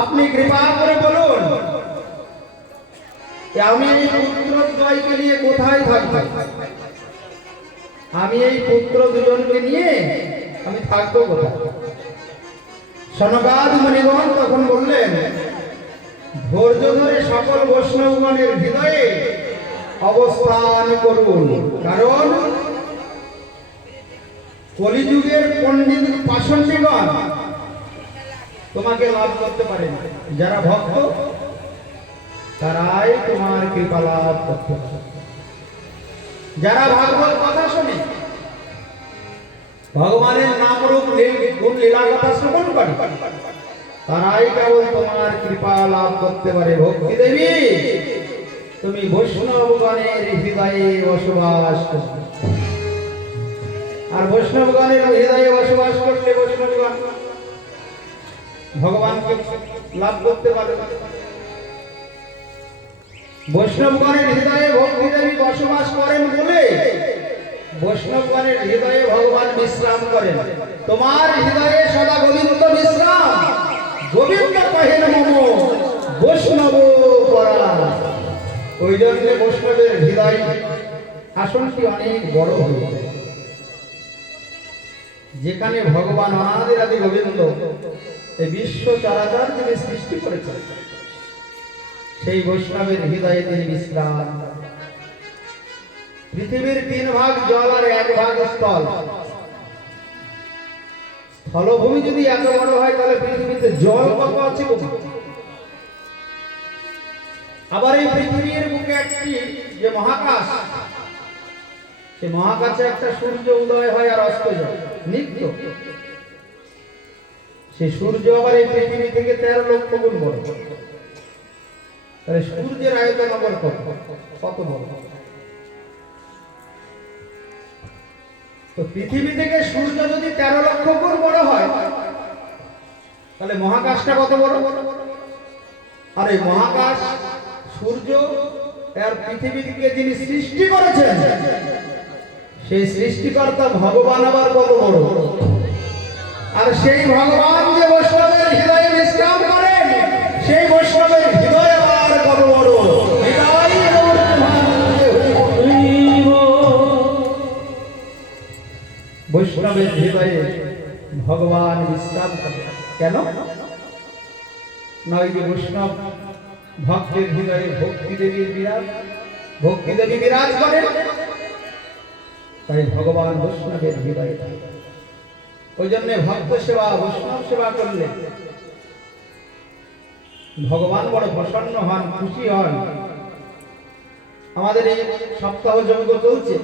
আপনি কৃপা করে বলুন আমি এই পুত্রদ্বয়কে নিয়ে কোথায় থাকব? আমি এই পুত্র দুজনকে নিয়ে আমি থাকবো কোথায়? সনকাদ মুনিগণ তখন বললেন, ধৈর্য ধরে সকল বৈষ্ণবগণের হৃদয়ে অবস্থান করুন, কারণ কলিযুগের পণ্ডিত পাষণ্ডীগণ তোমাকে লাভ করতে পারে না। যারা ভক্ত তারাই তোমার কৃপা লাভ করতে পারে। যারা ভাগবত কথা শোনে, ভগবানের নাম রূপ গুণ লীলা কথা শ্রবণ করে, তারাই কেবল তোমার কৃপা লাভ করতে পারে। ভক্তি দেবী, তুমি বৈষ্ণবগণের হৃদয়ে বসবাস করো, আর বৈষ্ণবগণের হৃদয়ে বসবাস করলে বৈষ্ণবগণ ভগবানকে লাভ করতে পারে। বৈষ্ণবগণের হৃদয়ে ভক্তি দেবী বসবাস করেন বলে বৈষ্ণবগণের হৃদয়ে ভগবান বিশ্রাম করেন। তোমার হৃদয়ে সদা গোবিন্দ বিশ্রাম। গোবিন্দ কহেন মম বৈষ্ণব পরাণ। ওই জন্য বৈষ্ণবের হৃদয় আসনটি অনেক বড় হল। যেখানে ভগবান অনাদিরাদি গোবিন্দ এই বিশ্ব চরাচর যিনি সৃষ্টি করেছেন, সেই বৈষ্ণবের হৃদয়ে তিনি বিশ্রাম। পৃথিবীর 3 ভাগ জল আর 1 ভাগ স্থল। স্থলভূমি যদি এত বড় হয়, তাহলে পৃথিবীতে জল কত আছে? আবার এই পৃথিবীর বুকে একটি যে মহাকাশ, সে মহাকাশে একটা সূর্য উদয় হয় আর অস্ত যায় নিত্য। সে সূর্য আবার এই পৃথিবী থেকে 13 লক্ষ গুণ বড়। তাহলে সূর্যের আয়তন আবার কত বড়? তো পৃথিবী থেকে সূর্য যদি 13 লক্ষ গুণ বড় হয়, তাহলে মহাকাশটা কত বড়? আর এই মহাকাশ, সূর্য আর পৃথিবীকে যিনি সৃষ্টি করেছেন, সেই সৃষ্টিকর্তা ভগবান আবার কত বড়? আর সেই ভগবান যে বৈষ্ণবের হৃদয়ে বিশ্রাম করেন, সেই বৈষ্ণবের হৃদয় আবার কত বড়? বৈষ্ণবের হৃদয়ে ভগবান বিশ্রাম করেন। কেন? নয় যে বৈষ্ণব ভক্তের হৃদয়ে ভক্তি দেবী বিরাজ করেন, তাই ভগবান বৈষ্ণবের হৃদয়ে। ওই জন্য ভক্ত সেবা, বৈষ্ণব সেবা করলে ভগবান বড় প্রসন্ন হন, খুশি হন। আমাদের এই সপ্তাহ যজ্ঞ চলছে,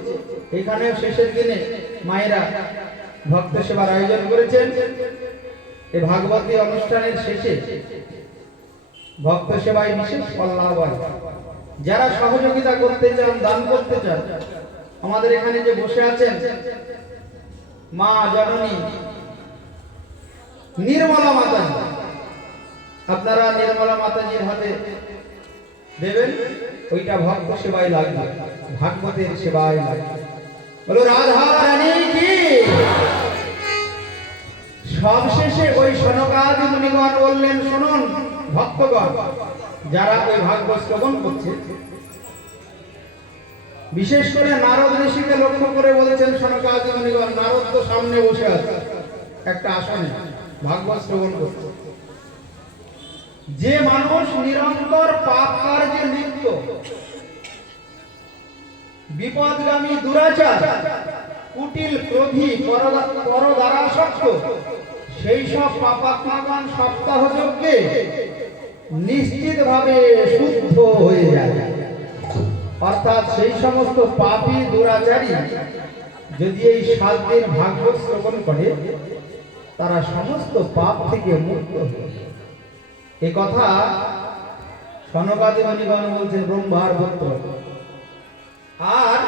এখানেও শেষের দিনে মায়েরা ভক্ত সেবার আয়োজন করেছেন। এই ভাগবতী অনুষ্ঠানের শেষে ভক্ত সেবায় বিশেষ কল্যাণ হয়। যারা সহযোগিতা করতে চান, দান করতে চান, আমাদের এখানে যে বসে আছেন মা জননী নির্মলা মাতা, আপনারা নির্মলা মাতাজির হাতে দেবেন, ওইটা ভক্ত সেবায় লাগবে, ভাগবতের সেবায় লাগবে। বলো রাধা রানী কি। সবশেষে ওই সনকাদি মুনিগণ বললেন, শুনুন ভক্তগণ, যারা ওই ভাগবত শ্রবণ করছে, বিশেষ করে নারদ ঋষিকে লক্ষ্য করে বলেছেন সনকাদি মুনিগণ, নারদ তো সামনে বসে আছে একটা আসনে, ভাগবত শ্রবণ করছে। যে মানুষ নিরন্তর পাপ কার্যে লিপ্ত, বিপদগামী, দুরাচার, কুটিল, ক্রোধী, পরদ্বারাসক্ত, সেই সব পাপাত্মাগণ সপ্তাহ যজ্ঞে নিশ্চিতভাবে শুদ্ধ হয়ে যায়। অর্থাৎ সেই সমস্ত পাপী দুরাচারী যদি এই 7 দিন ভাগবত শ্রবণ করে, তারা সমস্ত পাপ থেকে মুক্ত হয়। এ কথা সনকাদি মুনিগণ বলছেন, ব্রহ্মার পুত্র। আর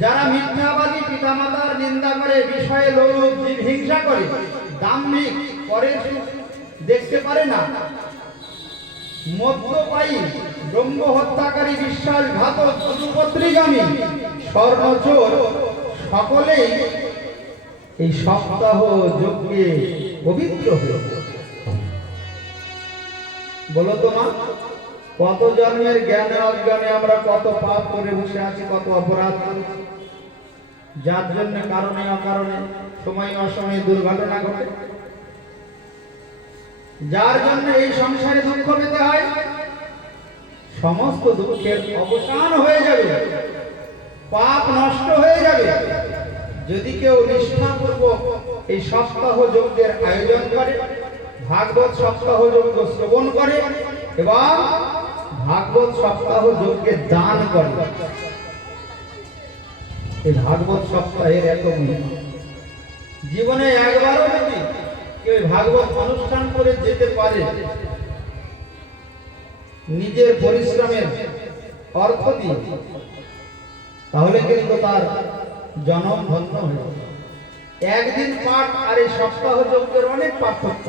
যারা মিথ্যাবাদী, পিতামাতার নিন্দা করে, বিষয়ে লোভ, জীব হিংসা করে, দাম্ভিক, পরের সুখ দেখতে পারে না, মদ্যপায়ী, ব্রহ্ম হত্যাকারী, বিশ্বাসঘাতক, উপদ্রীগামী, স্বর্ণচোর, সকলেই এই সপ্তাহ যজ্ঞে পবিত্র হয়ে। বলো তো মা, কত জন্মের জ্ঞানে অজ্ঞানে আমরা কত পাপ করে বসে আছি, কত অপরাধ করেছি, যার জন্য কারণে অকারণে সময় অসময়ে দুর্ঘটনা ঘটে, যার জন্য এই সংসারে দুঃখ পেতে হয়। সমস্ত দুঃখের অবসান হয়ে যাবে, পাপ নষ্ট হয়ে যাবে যদি কেউ নিষ্ঠাপূর্বক এই সপ্তাহ যজ্ঞের আয়োজন করে, ভাগবত সপ্তাহ যজ্ঞ শ্রবণ করে এবং ভাগবত সপ্তাহ যজ্ঞের দান করে। এই ভাগবত সপ্তাহের এত মহিমা, জীবনে একবারও যদি কেউ ভাগবত অনুষ্ঠান করে যেতে পারে, নিজের পরিশ্রমের অর্থ দিয়ে, তাহলে কিন্তু তার জনম ধন্য হয়ে। একদিন পাঠ আর এই সপ্তাহ যজ্ঞের অনেক পার্থক্য,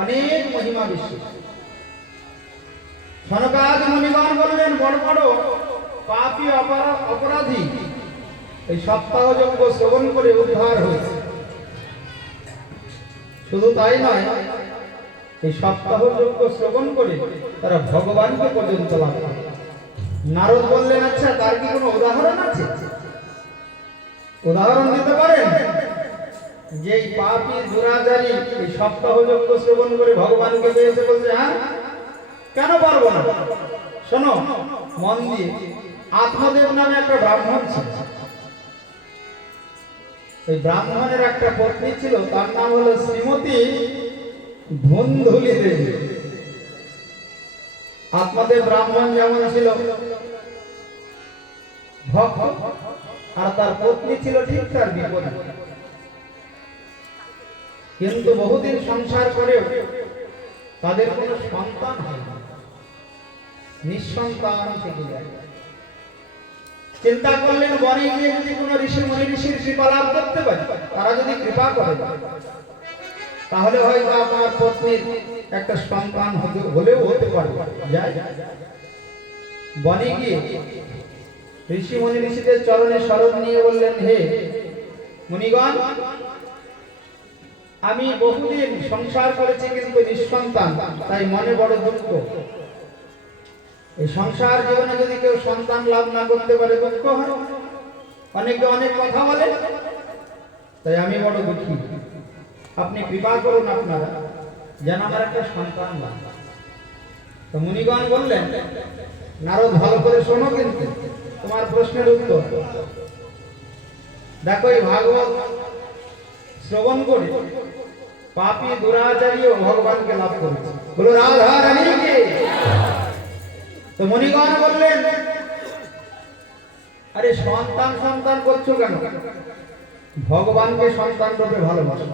অনেক মহিমা বিশেষ। সনকাদি মুনিগণ বললেন, বড় বড় পাপী অপরাধী এই সপ্তাহ যজ্ঞ শ্রবণ করে উদ্ধার হয়েছে। শুধু তাই নয়, এই সপ্তাহ যজ্ঞ শ্রবণ করে তারা ভগবানকে পর্যন্ত লাভ করে। নারদ বললেন, আচ্ছা তার কি কোনো উদাহরণ আছে? উদাহরণ দিতে পারেন? যে এই পাপী দুরাচারী এই সপ্তাহ যজ্ঞ শ্রবণ করে ভগবানকে পেয়েছে, বলছে হ্যাঁ, কেন পারবো না? শোনো মন দিয়ে, আত্মদেব নামে একটা ব্রাহ্মণ ছিল। এই ব্রাহ্মণের একটা পত্নী ছিল, তার নাম হলো শ্রীমতী ধুন্ধুলি দেবী। আত্মদেব ব্রাহ্মণ যেমন ছিল ভক্ত, আর তার পত্নী ছিল ঠিক তার বিপরীত। কিন্তু বহুদিন সংসার করে তাদের কোনো সন্তান হয় না, নিঃসন্তান থেকে যায়। চিন্তা করলেন বনে গিয়ে যদি কোনো ঋষির কৃপা লাভ করতে পারে, তারা যদি কৃপা করে তাহলে হয়তো আপনার পত্নীর একটা সন্তান হলেও হতে পারে। যাই বনে গিয়ে ঋষিদের চরণে শরণ নিয়ে বললেন, হে মুনিগণ, আমি বহুদিন সংসার করেছি কিন্তু নিঃসন্তান, তাই মনে বড় দুঃখ। এই সংসার জীবনে যদি কেউ সন্তান লাভ না করতে পারে দুঃখ হয়, অনেকে অনেক কথা বলে, তাই আমি বড় দুঃখী। আপনি কৃপা করুন আপনারা যেন আমার একটা সন্তান লাভ। তো মুনিগণ বললেন, নারদ ভালো করে শোনো, কিন্তু তোমার প্রশ্নের উত্তর দেখো, এই ভাগবত শ্রবণ করে পাপী দুরাচারী ভগবানকে লাভ করেছে। বলো রাধা রানীকে। তো মুনিগণ বললেন, আরে সন্তান করছো কেন? ভগবানকে সন্তান রূপে ভালোবাসো।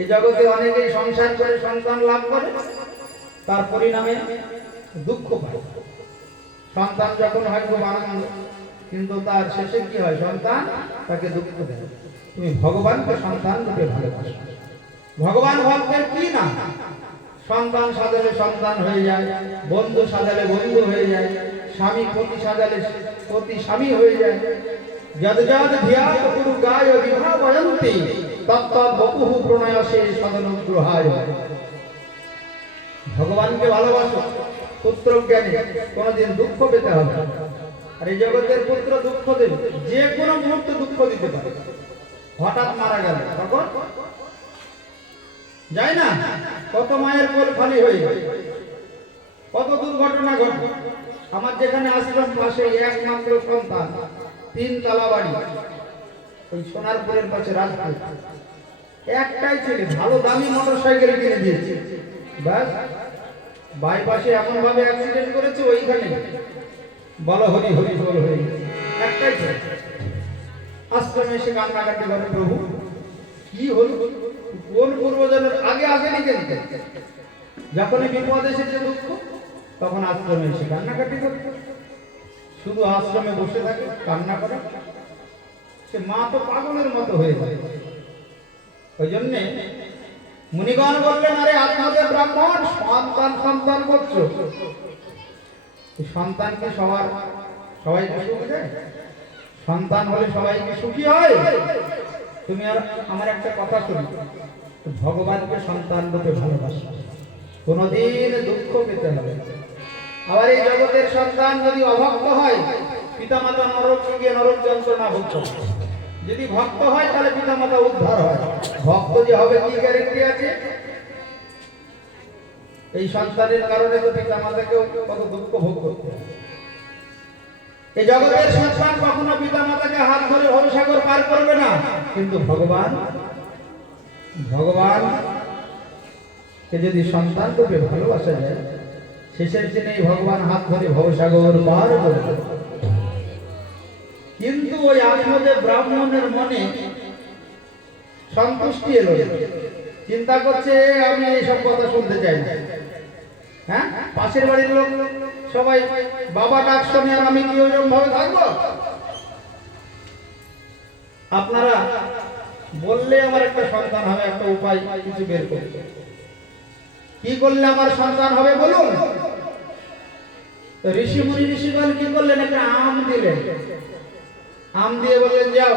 এই জগতে অনেকেই সংসার করে সন্তান লাভ করে, তার পরিণামে দুঃখ পায়। সন্তান যখন হয় খুব আনন্দ, কিন্তু তার শেষে কি হয়? সন্তান তাকে দুঃখ দেয়। তুমি ভগবানকে সন্তান রূপে ভালোবাসো। ভগবান ভক্তের কি না? সন্তান সাজালে সন্তান হয়ে যায়, বন্ধু সাজালে বন্ধু হয়ে যায়, স্বামী পতি সাজালে পতি স্বামী হয়ে যায়। যদ যদ ধিয়াত গুরু গায় বিভা বয়ন্তি তত্ত্ব বপুহু প্রণয়সে সদনুগ্রহায়। ভগবানকে ভালোবাসো, পুত্র জ্ঞানে কোনদিন দুঃখ পেতে হবে। আর এই জগতের পুত্র দুঃখ দেবে, যে কোনো মুহূর্তে দুঃখ দিতে পারে। হঠাৎ মারা গেল তখন যায় না, কত মায়ের কোল খালি হয়ে যায়, কত দুর্ঘটনা ঘটে। আমার যেখানে আশ্রম পাশে একমাত্র সন্তান, 3 তলা বাড়ি, ওই সোনারপুরের পাশে রাজপুর, একটাই ছেলে, ভালো দামি মোটরসাইকেল কিনে দিয়েছে। ব্যাস, বাইপাসে এমন ভাবে অ্যাক্সিডেন্ট করেছে, ওইখানে বলো হরি হরি বল হয়ে গেছে। একটাই ছেলে আশ্রমে এসে কান্নাকাটি করে, প্রভু কি হলো, কোন পূর্বজনের আগে আসেনি কেন? যখনই বিপদ এসেছে দুঃখ, তখন আশ্রমে এসে কান্নাকাটি করে, শুধু আশ্রমে বসে থাকে কান্না করে। সে মা তো পাগলের মতো হয়ে যায়। ওই জন্যে মুনিগণ বললেন, আরে আপনাদের ব্রাহ্মণ সন্তান করছো, সন্তানকে সবাইকে সুখ দেয়? সন্তান হলে সবাইকে সুখী হয়? তুমি আর আমার একটা কথা শুনি, ভগবানকে সন্তান রূপে ভালোবাসো, কোনদিন দুঃখ পেতে হবে। আবার এই জগতের সন্তান যদি অভক্ত হয়, পিতামাতা নরকে গিয়ে নরক যন্ত্রণা ভুগতে হবে। যদি ভক্ত হয় তাহলে পিতামাতা উদ্ধার হয়। ভক্ত যে হবে কি গ্যারেন্টি আছে? এই সন্তানের কারণে তো পিতামাতাকেও কত দুঃখ ভোগ করতে হবে। এই জগতের সন্তান কখনো পিতামাতাকে হাত ধরে ভবসাগর পার করবে না, কিন্তু ভগবানকে যদি সন্তান রূপে ভালোবাসা যায়, শেষের দিনে ভগবান হাত ধরে ভবসাগর পার করবে। কিন্তু ওই আত্মদেব ব্রাহ্মণের মনে সন্তুষ্টি এলো, চিন্তা করছে আমি এইসব কথা শুনতে চাই না। হ্যাঁ, পাশের বাড়ির লোক সবাই বাবা ডাক শুনে, আর আমি কি ওইরকম ভাবে থাকবো? আপনারা বললে আমার একটা সন্তান হবে, একটা উপায় কিছু বের করতে। কি করলে আমার সন্তান হবে বলুন? ঋষিগণ কি করলেন? একটা আম দিলেন, আম দিয়ে বললেন যাও,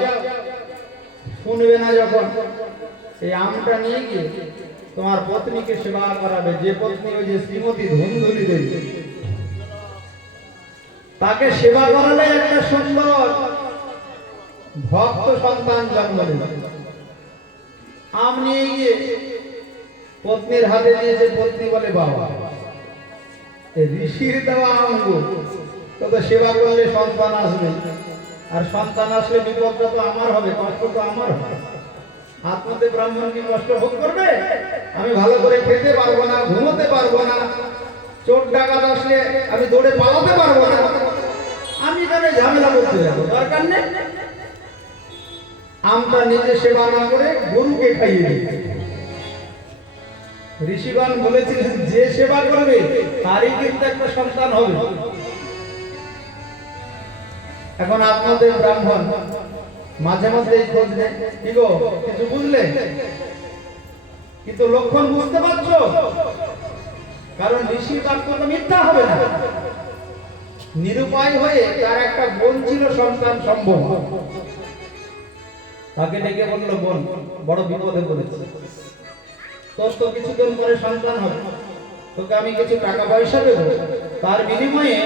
শুনবে না যখন, এই আমটা নিয়ে গিয়ে তোমার পত্নীকে সেবা করাবে। যে পত্নী ওই যে শ্রীমতী ধুন্ধুলি দেবী, তাকে সেবা করালে একটা সুন্দর ভক্ত সন্তান জন্ম নেবে। আম নিয়ে গিয়ে পত্নীর হাতে দিয়েছে, পত্নী বলে বাবা ঋষির দেওয়া আঙ্গুর, তত সেবা করলে সন্তান আসবে, আর সন্তান আসলে বিপদটা তো আমার হবে, কষ্ট তো আমার হবে। আত্মদেব ব্রাহ্মণ কি কষ্ট ভোগ করবে? আমি ভালো করে খেতে পারবো না, ঘুমোতে পারবো না, চোর ডাকাত আসলে আমি দৌড়ে পালাতে পারবো না, আমি এখানে ঝামেলা করতে যাবো, দরকার নেই। আমটা নিজে সেবা না করে গরুকে খাইয়ে দিই, ঋষিগণ বলেছিলেন যে সেবা করবে তারই কিন্তু একটা সন্তান হবে। এখন আপনাদের ব্রাহ্মণ মাঝে মধ্যে খোঁজ নেন, কি গো কিছু বুঝলে? কিন্তু লক্ষণ বুঝতে পারছো? কারণ ঋষি বাক্য তো মিথ্যা হবে না। নিরুপায় হয়ে তার একটা বোন ছিল সন্তান সম্ভব, তাকে ডেকে বলল, বোন বড় বিপদে পড়েছে, তোর তো কিছুদিন পরে সন্তান হবে, তোকে আমি কিছু টাকা পয়সা দেবো, তার বিনিময়ে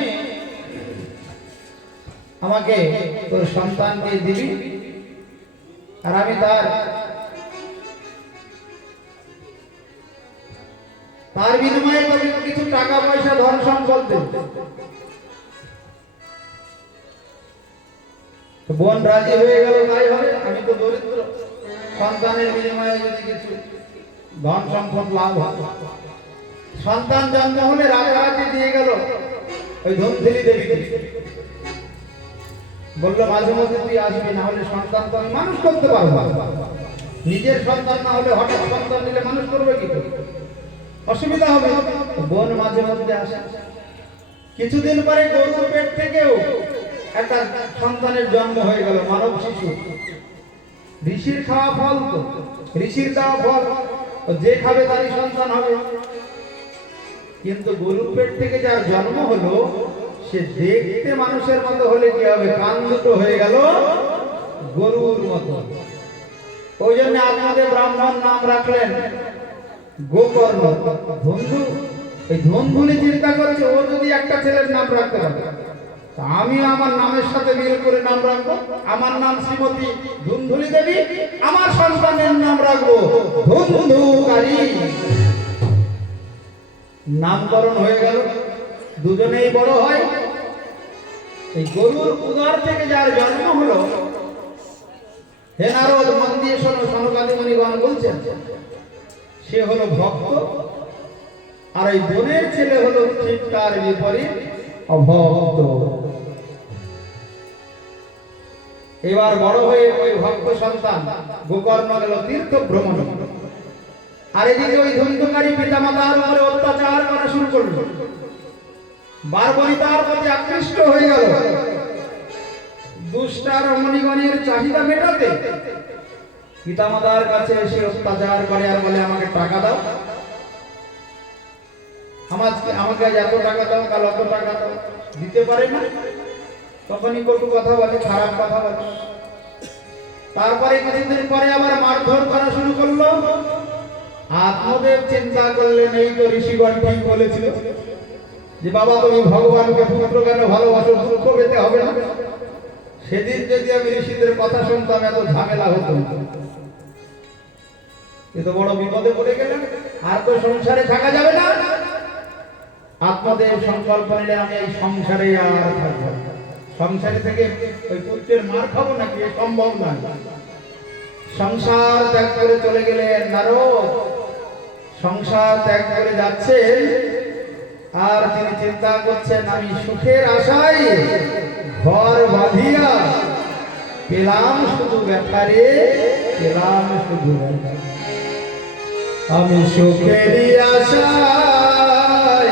আমাকে তোর সন্তানকে দিবি, আর আমি তার বিনিময়ে তোকে কিছু টাকা পয়সা ধন সম্পদ দেব। বোন রাজি হয়ে গেল, তাই হবে, আমি তো দরিদ্র, সন্তানের বিনিময়ে যদি কিছু ধন সম্পদ লাভ হয়। সন্তান জন্ম হলে রাতারাতি দিয়ে গেল ওই ধনথিলি দেবীকে, বললো মাঝে মধ্যে তুই আসবি, না হলে সন্তান তো আমি মানুষ করতে পারবো না। নিজের সন্তান না হলে হঠাৎ সন্তান নিলে মানুষ করবে কি করে, অসুবিধা হবে। বোন মাঝে মধ্যে আসে। কিছুদিন পরে গরুর পেট থেকেও একটা সন্তানের জন্ম হয়ে গেল, মানব শিশু। ঋষির খাওয়া ফল, তো ঋষির দেওয়া ফল, যে খাবে তারই সন্তান হবে। কিন্তু গরুর পেট থেকে যার জন্ম হলো সে দেখতে মানুষের মতো হলে কি হবে, কান দুটো হয়ে গেল গরুর মতো। ওই জন্য আপনাদের ব্রাহ্মণ নাম রাখলেন গোকর্ণ। ধন্ধু, এই ধন্ধুনি চিন্তা করেছে ও যদি একটা ছেলের নাম রাখতে পারে, আমিও আমার নামের সাথে মিল করে নাম রাখবো। আমার নাম শ্রীমতী ধুন্ধুলি দেবী, আমার সন্তানের নাম রাখবো ধুন্ধুকারী। নামকরণ হয়ে গেল, দুজনেই বড় হয়। এই গরুর উদর থেকে যার জন্ম হলো, হে নারদ মন দিয়ে শোনো, সনকাদি মুনিগণ বলছেন, সে হলো ভক্ত, আর এই বোনের ছেলে হলো ঠিক তার বিপরীত অভক্ত। এবার বড় হয়ে ওই ভক্ত সন্তান গোকর্ণ গেল তীর্থ ভ্রমণ, আর এদিকে ওই ধন্ধুকারী পিতামাতার উপরে অত্যাচার করা শুরু করলো, বারবরিতার প্রতি আকৃষ্ট হয়ে গেল। দুষ্টার রমণীগণের চাহিদা মেটাতে পিতামাতার কাছে এসে অত্যাচার করে আর বলে, আমাকে টাকা দাও, আমাকে এত টাকা দাও, কাল অত টাকা দাও, দিতে পারে না। তখনই কটু কথা বলে, খারাপ কথা বলে। তারপরে কিছুদিন পরে আবার মারধর করা শুরু করলো। আত্মদেব চিন্তা করলেন, এই তো ঋষিগণ ঠিক বলেছিল যে বাবা তুমি ভগবানকে পুত্র কেন ভালোবাসো, দুঃখ পেতে হবে না। সেদিন যদি আমি ঋষিদের কথা শুনতাম এত ঝামেলা হতো না। এ তো বড় বিপদে পড়ে গেলেন, আর তো সংসারে থাকা যাবে না। আত্মদেব সংকল্প নিলেন, আমি এই সংসারে আর থাকবো না। সংসারে থেকে ওই পুত্রের মার খাবো নাকি, এ সম্ভব না। সংসার ত্যাগ করে চলে গেলেন নারদ। সংসার ত্যাগ করে যাচ্ছেন, আর তিনি চিন্তা করছেন, আমি সুখের আশায় ঘর বাঁধিয়া পেলাম শুধু ব্যথারে, পেলাম শুধু ব্যথা। আমি সুখেরই আশায়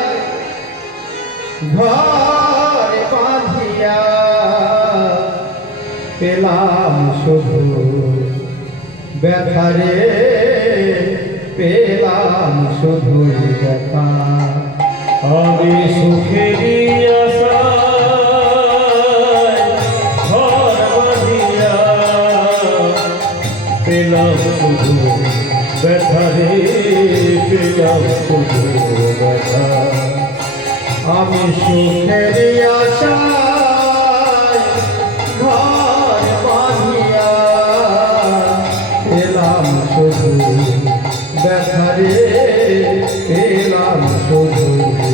ঘর বাঁধিয়া পেলাম শুধু ব্যথারে, পেলাম শুধু ব্যথা। আমি সুখেরই আশায় ঘর বাঁধিয়া পেলাম শুধু ব্যথারে, পেলাম শুধু ব্যথা। আমি সুখেরই আশায় ঘর বাঁধিয়া পেলাম শুধু ব্যথারে, পেলাম শুধু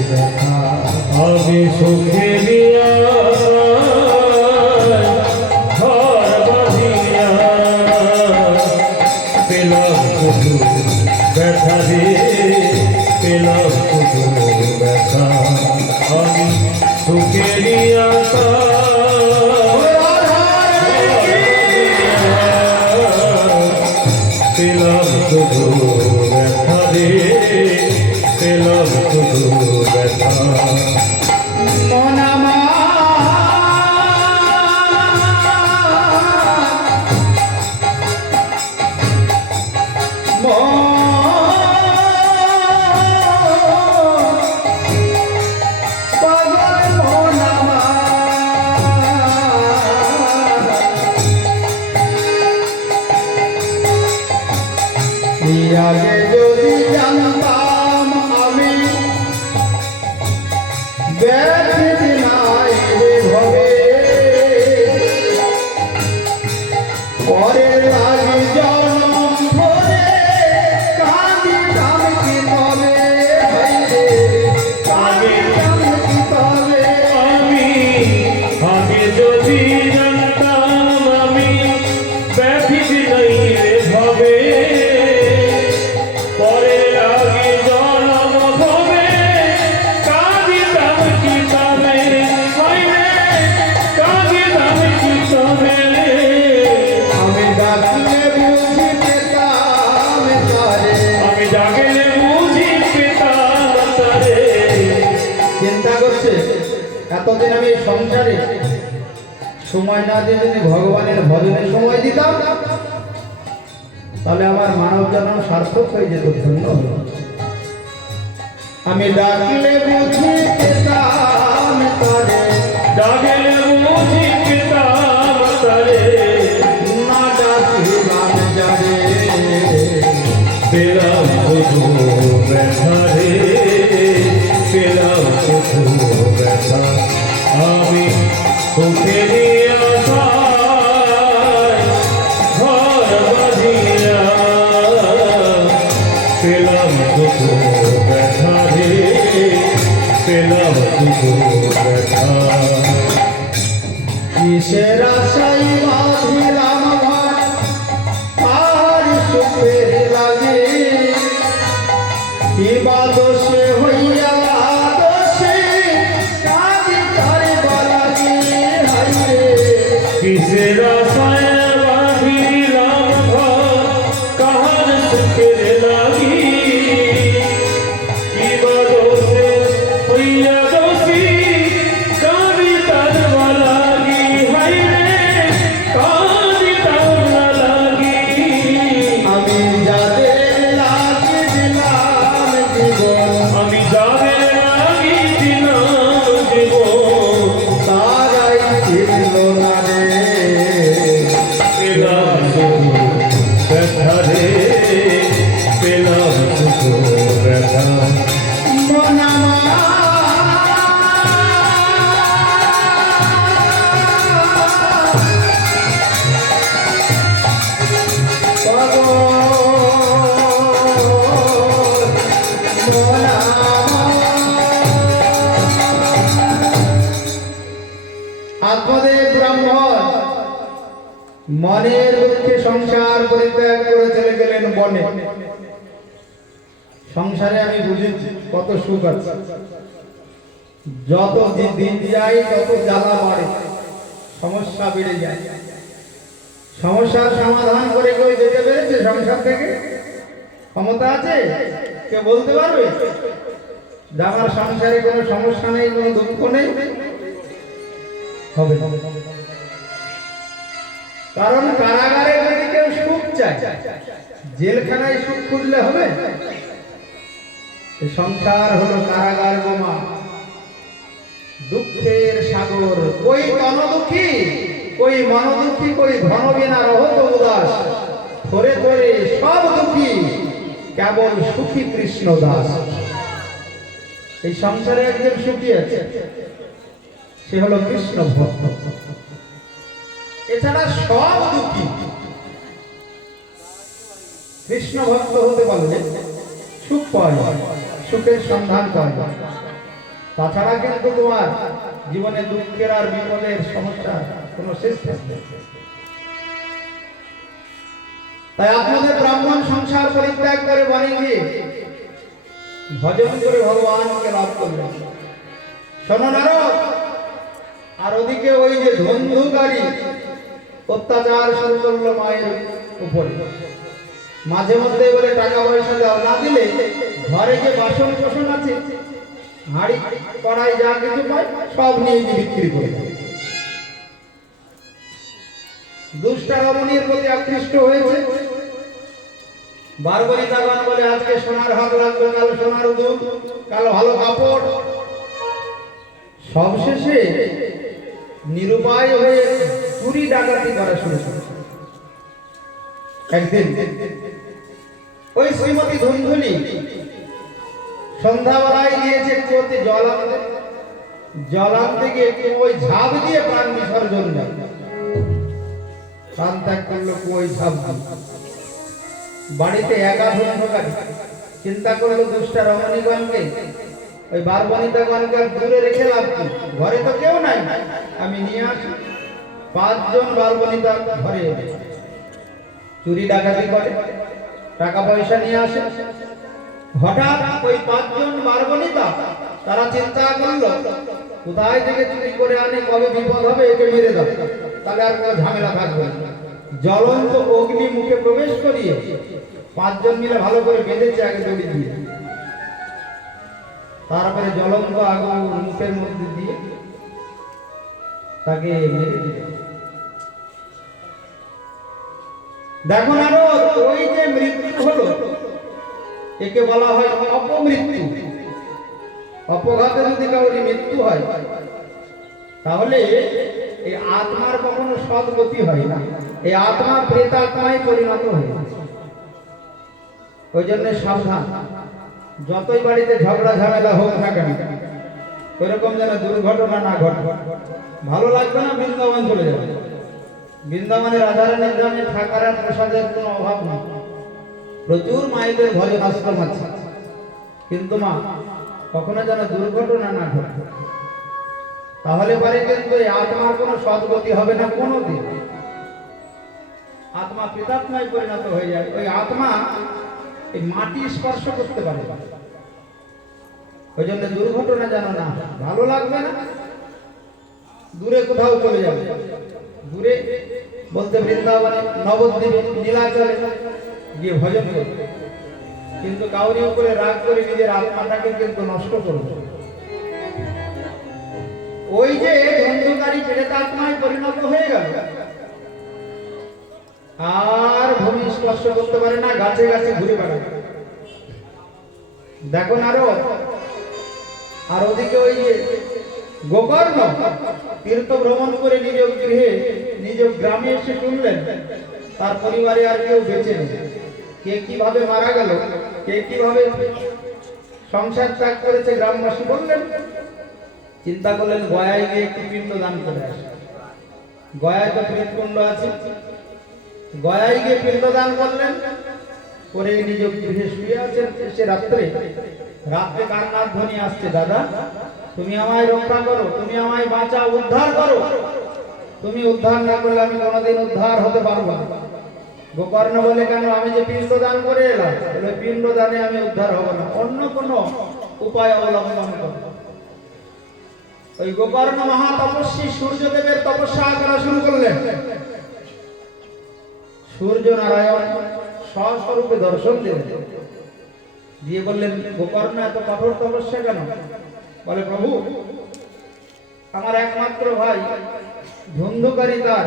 ব্যথা। আমি সুখেরই আশায় ঘর বাঁধিয়া পেলাম শুধু ব্যথারে, পেলাম শুধু ব্যথা। আমি সুখেরই আশায় পেলাম শুধু ব্যথারে, এতদিন আমি এই সংসারে সময় না দিয়ে যদি ভগবানের ভজনে সময় দিতাম তাহলে আমার মানব জন্ম সার্থক হয়ে যেত, ধন্য হলো। আমি ডাকলে বুঝি পেতাম তারে, ডাকলে বুঝি পেতাম তারে, না ডাকিলাম যারে, পেলাম শুধু ব্যথা রে, পেলাম শুধু ব্যথা। আমি সুখেরই আশায় ঘর বাঁধিয়া, পেলাম শুধু ব্যথা রে, পেলাম শুধু ব্যথা। কিসের আশাই বাঁধিলাম ঘর, আর সুখের লাগে, কি বা দোষে হইয়া দোষে কাঁদি তারে বলাগে, হাইরে কিসের আশায় বাঁধিলাম ঘর, কাহার সুখের লাগি, কি বা দোষে হইয়া দোষী, কাঁদি তার লাগি, হায় রে কাঁদি তার লাগি। আমি যাদের লাগে দিলাম জীবন, আমি যাদের লাগি দিলাম জীবন, তারাই ছিল না রে, পেলাম শুধু ব্যথা রে, পেলাম শুধু ব্যথা। মন আমার আত্মদেব ব্রাহ্মণ মনের দুঃখে সংসার পরিত্যাগ করে চলে গেলেন বনে। সংসারে আমি বুঝেছি কত সুখ আছে, যত দিন যায় তত জ্বালা বাড়ে, সমস্যা বেড়ে যায়। সমস্যার সমাধান করে কেউ যেতে পেরেছে সংসার থেকে? ক্ষমতা আছে? কে বলতে পারবে যে আমার সংসারে কোনো সমস্যা নেই, কোনো দুঃখ নেই? হবে না। কারণ কারাগারে যদি কেউ সুখ চায়, জেলখানায় সুখ খুঁজলে হবে? এই সংসার হলো কারাগার বোমা, দুঃখের সাগর। কই তন দুঃখী, কই মন দুঃখী, কই ধন বিনা রহত উদাস, থরে থরে সব দুঃখী, কেবল সুখী কৃষ্ণ দাস। এই সংসারে একজন সুখী আছে, সে হলো কৃষ্ণ ভক্ত। এছাড়া সব দুঃখী। কৃষ্ণ ভক্ত হতে পারলে সুখ পাওয়া যায়, সুখের সন্ধান পাওয়া যায়। তাছাড়া কিন্তু তোমার জীবনে দুঃখের আর বিপদের সমস্যা কোনো শেষ থাকবে। তাই আপনাদের ব্রাহ্মণ সংসার পরিত্যাগ করে বনে গিয়ে ভজন করে ভগবানকে লাভ করলেন। শোনো নারদ, আর ওদিকে ওই যে ধন্ধুকারী অত্যাচার শুরু করলো মায়ের উপরে। মাঝে মধ্যে বলে টাকা পয়সা দাও, না দিলে ঘরে যে বাসন কোসন আছে, হাঁড়ি কড়াই যা কিছু পায় সব নিয়ে গিয়ে বিক্রি করে দেয়। দুষ্টা রমণীর প্রতি আকৃষ্ট হয়েছে। বারবনিতাগণ বলে আজকে সোনার হাত লাগবে, কাল সোনার দুধ, কাল ভালো কাপড়। সবশেষে নিরুপায় হয়ে চুরি ডাকাতি করা শুরু করে। একদিন ওই শ্রীমতী ধুন্ধুলি সন্ধ্যাবেলায় গিয়েছে কুয়োতে জল আনতে। জল আনতে গিয়ে ওই ঝাঁপ দিয়ে প্রাণ বিসর্জন যায়। প্রাণ ত্যাগ করলো ওই ঝাঁপ দিয়ে। বাড়িতে একা ধন্ধুকারী চিন্তা করলো দুষ্টা রমণীগণকে, ওই বারবনিতাগণকে দূরে রেখে লাভ কি, ঘরে তো কেউ নাই, আমি নিয়ে আসি। 5 জন বারবনিতা ঘরে এলে চুরি ডাকাতি করে, টাকা পয়সা নিয়ে আসে। হঠাৎ ওই 5 জন বারবনিতা তারা চিন্তা করলো কোথায় থেকে চুরি করে আনে, কবে বিপদ হবে, একে মেরে দাও, তাহলে আর কোনো ঝামেলা থাকবে না। জ্বলন্ত অগ্নি মুখে প্রবেশ করিয়ে 5 জন মিলে ভালো করে বেঁধেছে আগে দড়ি দিয়ে। তারপরে জ্বলন্ত আগুন মুখের মধ্যে দিয়ে তাকে মেরে দিল। দেখুন আরো ওই যে মৃত্যু হলো একে বলা হয় অপমৃত্যু। অপঘাতে যদি কাউরি মৃত্যু হয় তাহলে এই আত্মার কখনো সদ্গতি হয় না, এই আত্মা প্রেতাত্মায় পরিণত হয়ে যায়। ওই জন্য সাবধান, যতই বাড়িতে ঝগড়া ঝামেলা হোক না কেন ওইরকম যেন দুর্ঘটনা না ঘটে। ভালো লাগবে না, বৃন্দাবন চলে যাবে। বৃন্দাবনে রাধারানীর নামে থাকার আর প্রসাদের কোনো অভাব নেই, প্রচুর মায়েদের ভজন আশ্রম আছে, কিন্তু মা কখনো যেন দুর্ঘটনা না ঘটে, তাহলে পরে কিন্তু এই আত্মার কোনো সদ্গতি হবে না কোনোদিন। আত্মা প্রেতাত্মায় পরিণত হয়ে যায়। ওই আত্মা এই মাটি স্পর্শ করতে পারে, ওই জন্য দুর্ঘটনা যেন না হয়। ভালো লাগবে না, দূরে কোথাও চলে যাবে। দূরে বলতে বৃন্দাবনে, নবদ্বীপে, নীলাচলে গিয়ে ভজন করবে, কিন্তু কাউরি উপরে রাগ করে নিজের আত্মাটাকে কিন্তু নষ্ট করবে। ওই যে ধন্ধকারী প্রেতাত্মায় পরিণত হয়ে গেল, আর ভূমি স্পর্শ করতে পারে না, গাছে গাছে ঘুরে বেড়ায়। দেখুন আরো আর ওদিকে ওই যে গোকর্ণ তীর্থ ভ্রমণ করে নিজ গৃহে নিজ গ্রামে এসে শুনলেন তার পরিবারে আর কেউ বেঁচে নেই। কে কিভাবে মারা গেল, কে কিভাবে সংসার ত্যাগ করেছে গ্রামবাসী বললেন। চিন্তা করলেন গয়ায় গিয়ে একটু পিণ্ড দান করে আসে। গয়ায় তো প্রেতকুণ্ড আছে, গয়ায় গিয়ে পিণ্ড দান করলেন, করে নিজ গৃহে শুয়ে আছেন। সে রাত্রে কান্নার ধ্বনি আসছে, দাদা তুমি আমায় রক্ষা করো, তুমি আমায় বাঁচাও, উদ্ধার করো, তুমি উদ্ধার না করলে আমি কোনোদিন উদ্ধার হতে পারবো না। গোকর্ণ বলে, কেন? আমি যে পিণ্ড দান করে এলাম, পিণ্ড দানে আমি উদ্ধার হব না, অন্য কোনো উপায় অবলম্বন করো। ওই গোকর্ণ মহা তপস্বী সূর্যদেবের তপস্যা করা শুরু করলেন। সূর্য নারায়ণ স্বস্বরূপে দর্শন দিলেন, দিয়ে বললেন, গোকর্ণ এত কঠোর তপস্যা কেন? বলে, প্রভু আমার একমাত্র ভাই ধন্ধকারী, তার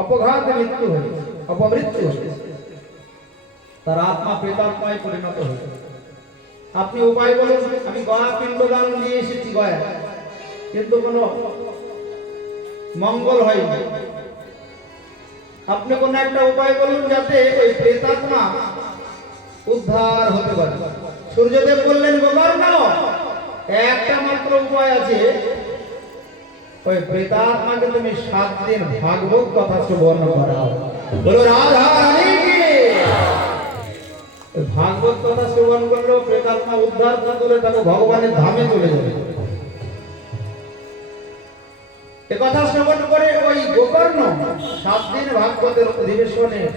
অপঘাতে মৃত্যু হয়েছে, অপমৃত্যু হয়েছে, তার আত্মা প্রেতাত্মায় পরিণত হয়েছে। আপনি উপায় বলুন। আমি গয়া পিণ্ডদান দিয়ে এসেছি গয়া, কিন্তু কোনো মঙ্গল হয়নি। আপনি কোন একটা উপায় বলুন যাতে ওই প্রেতাত্মা উদ্ধার হতে পারে। সূর্যদেব বললেন, গোকর্ণ একটা মাত্র উপায় আছে, ওই প্রেতাত্মাকে তুমি 7 দিন ভাগবত কথা শ্রবণ করাও। বলো, রাধা রানীকে ভাগবত কথা শ্রবণ করলেও প্রেতাত্মা উদ্ধার করে তাকে ভগবানের ধামে চলে যাবে। এ কথা শ্রবণ করে ওই গোকর্ণ 7 দিন ভাগবতের অধিবেশনের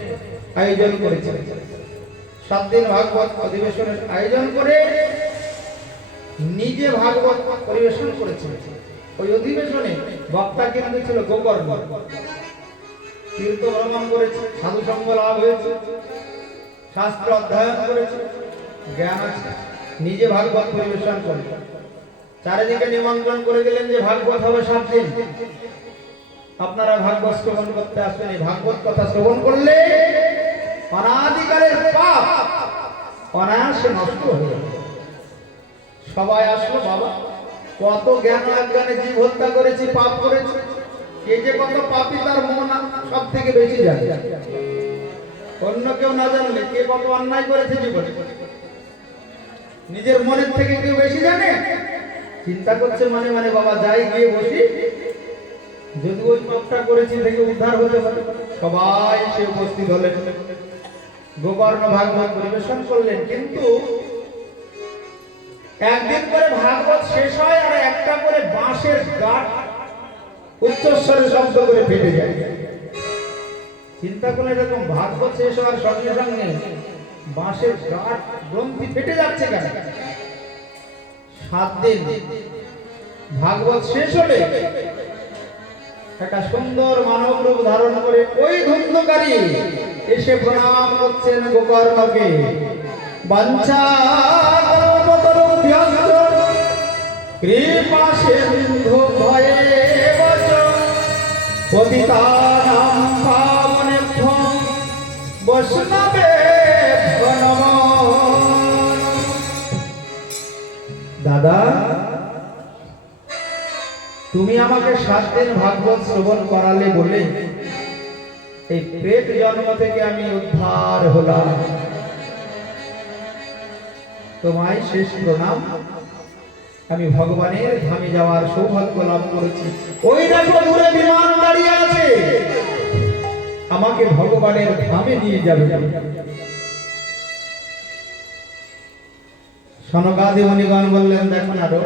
আয়োজন করেছে। 7 দিন ভাগবত অধিবেশনের আয়োজন করে নিজে ভাগবত পরিবেশন করেছে। ওই অধিবেশনে বক্তা কিন্তু ছিল গোকর্ণ। তীর্থ ভ্রমণ করেছে, সাধু সঙ্গ লাভ হয়েছে, শাস্ত্র অধ্যয়ন করেছে, জ্ঞান আছে, নিজে ভাগবত পরিবেশন করেছে। চারিদিকে নিমন্ত্রণ করে দিলেন যে ভাগবত হবে 7 দিন, আপনারা ভাগবত শ্রবণ করতে আসবেন। এই ভাগবত কথা শ্রবণ করলে অনাদিকালের পাপ অনায়াসে নষ্ট হয়ে যাবে। সবাই আসলো, বাবা কত জ্ঞান অজ্ঞানে জীব হত্যা করেছি, পাপ করেছি, কে যে কত পাপী তার মন সব থেকে বেশি জানে। অন্য কেউ না জানলে কে কত অন্যায় করেছে জীবনে, নিজের মনের থেকে কেউ বেশি জানে। চিন্তা করছে মনে মনে, বাবা যাই গিয়ে বসি, যদি ওই পাপটা করেছি থেকে উদ্ধার হতে পারে। সবাই সে উপস্থিত হলেন, গোকর্ণ ভাগবত পরিবেশন করলেন। কিন্তু একদিন করে ভাগবত শেষ হয় আর একটা করে বাঁশের গাঁট উচ্চস্বরে শব্দ করে ফেটে যায়। চিন্তা করলে এরকম ভাগবত শেষ হওয়ার সঙ্গে সঙ্গে বাঁশের গাঁট গ্রন্থি ফেটে যাচ্ছে কেন? 7 দিন ভাগবত শেষ হলে একটা সুন্দর মানব রূপ ধারণ করে ওই ধন্ধকারী এসে প্রণাম করছেন গোকর্ণকে। বাঞ্ছা কৃপা সিন্ধু ভয়ে বচন পতিতানাং পাবনেভ্যো বৈষ্ণবেভ্যো নমঃ। দাদা, তুমি আমাকে 7 দিন ভাগবত শ্রবণ করালে বলে এই প্রেত জন্ম থেকে আমি উদ্ধার হলাম। তোমায় শেষ প্রণাম। আমি ভগবানের ধামে যাওয়ার সৌভাগ্য লাভ করেছি। ওই দেখো দূরে বিমান দাঁড়িয়ে আছে, আমাকে ভগবানের ধামে নিয়ে যাবে। সনকাদি মুনিগণ বললেন, দেখুন আরো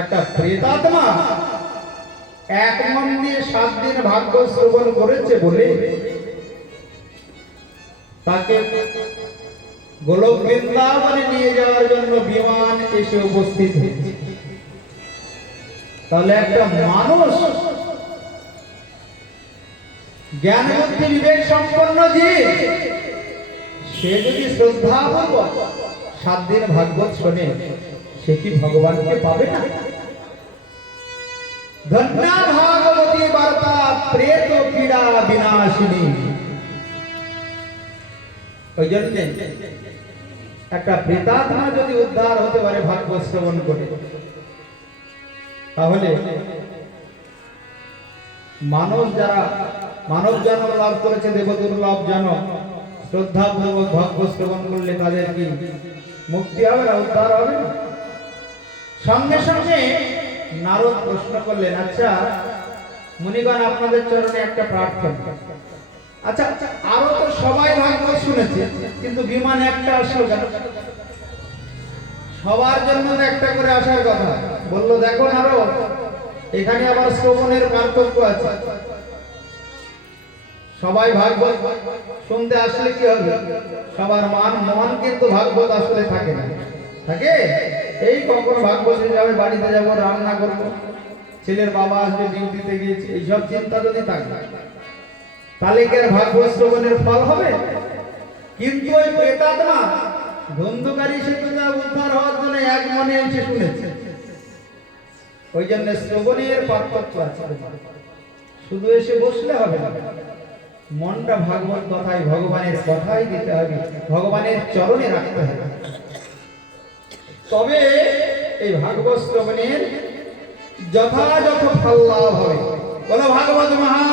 একটা প্রেতাত্মা এক মন দিয়ে 7 দিন ভাগবত শ্রবণ করেছে বলে তাকে গোলক বৃন্দাবনে নিয়ে যাওয়ার জন্য বিমান এসে উপস্থিত হয়েছে। তাহলে একটা মানুষ জ্ঞান বুদ্ধি বিবেক সম্পন্ন জীব, সে যদি শ্রদ্ধাপূর্বক 7 দিন ভাগবত শোনে, সে কি ভগবানকে পাবে না? ধন্যা ভাগবতী বার্তা প্রেত পীড়া বিনাশিনী। ওই জন্য একটা প্রেতাত্মা যদি উদ্ধার হতে পারে ভাগবত শ্রবণ করে, তাহলে মানব জন্ম লাভ করেছে দেবদুর্লভ জনক, শ্রদ্ধাপূর্বক ভাগবত শ্রবণ করলে তাদের কি মুক্তি হবে না, উদ্ধার হবে না? সঙ্গে সঙ্গে নারদ প্রশ্ন করলেন, আচ্ছা মুনিগণ, আপনাদের চরণে একটা প্রার্থনা। আচ্ছা, আরো তো সবাই ভাগবত শুনেছে, কিন্তু বিমান একটা আসলো কেন? সবার জন্য একটা করে আসার কথা। বললো, দেখো নারদ, এখানে আবার শ্রবণের পার্থক্য আছে। সবাই ভাগবত শুনতে আসলে কি হবে? সবার মন কিন্তু ভাগবত আসলে থাকে না। থাকে এই কখন ভাগবত যাবে, বাড়িতে যাবো, রান্না করবো, ছেলের বাবা আসবে, ডিউটিতে গিয়েছে, এইসব চিন্তা যদি থাকে, তাহলে কি আর ভাগবত শ্রবণের ফল হবে? কিন্তু ওই প্রেতাত্মা ধন্ধকারী সেতু যা উদ্ধার হওয়ার জন্য এক মনে এসে শুনেছে। ওই জন্য শ্রবণের পার্থক্য আছে। শুধু এসে বসলে হবে না, মনটা ভাগবত কথাই, ভগবানের কথাই দিতে হবে, ভগবানের চরণে রাখতে হবে, তবে এই ভাগবত শ্রবণের যথাযথ ফল লাভ হবে। বলো ভাগবত মহা